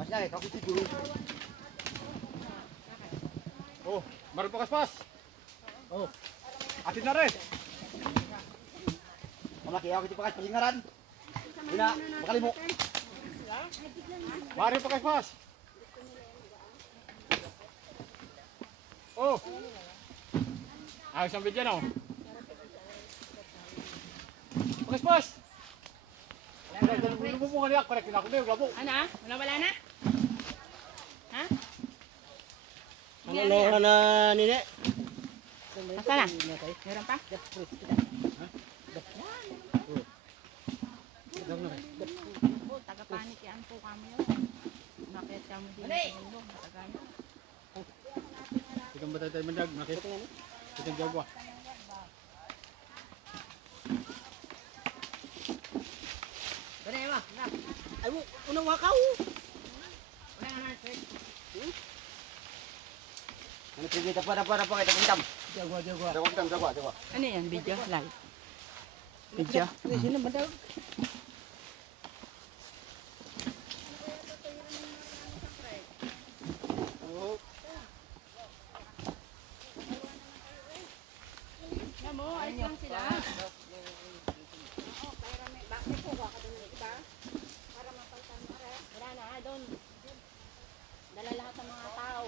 Asya, kau kuti dulu. Oh, baru pakas-pas. Oh. Atin na rin. Malaki ako kuti pakas palingaran. Ina, makalimo. Baru pakas-pas. Oh. Ayos ang bidyan oh. Pakas-pas. Dulu mo nga korek na ako na labo. Ano? Wala na? Ha? Ano na nini? Asa na? Meron pa? Po, taga-panik yan po kami yun. Nakit kami din sa mundo. Matagal. Ikang batay tayo mandag. Nakita nga. Ikang jagwa. Ay mo, unang wakaw. Ano sige, dapat kita pintam. Jagwa. Ano yan? Video? Live? Video? Sino mandag? Yan mo, alis lang sila. Wala na, doon. Dala lahat ng mga tao.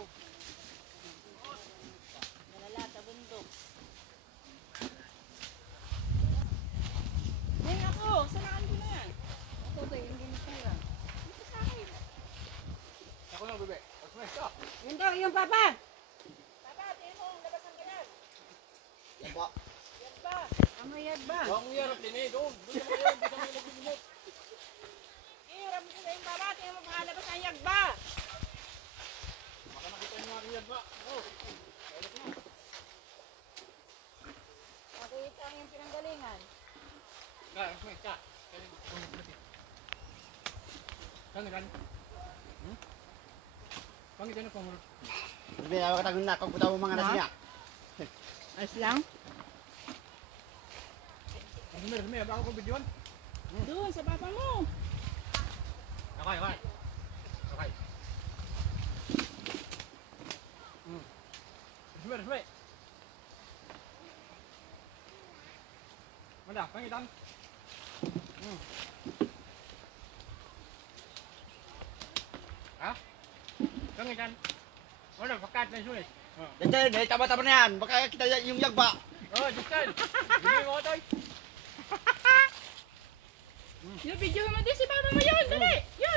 Dala lahat sa bundok. Ngayon ako, sanaan ko na yan. Ako ba, yung ginitira. Dito sa akin. Ako na bebe. Pakas-pas ka. Yun daw, yung papa. Ba. Ano yan ba? Huwag mo yarap din eh. Doon. Doon naman yan. Doon naman nagbibigay. Iram ko sa yung papa, tingnan mo makalabas ang yagba. Baka nakita niyo mga kiyad ba? Oh. Nakita ang yung pinanggalingan. Pakas-pas ka. Kangitan. Kangitan ako mo. Sabi na katagong na kung putaw mga nasi niya. Ayos lang? Sumir, bago ko bidyon. Doon, sa papa mo. Okay. Sumir. Mana, kangitan. Ha? Kangitan. Wala, pakat na sulit. Diyan, tama-tama na yan. Baka kita yung yagba. Oh, Justin. Bigay mo ko toy. Yung video mo din si papa mo yun, dali. Yun.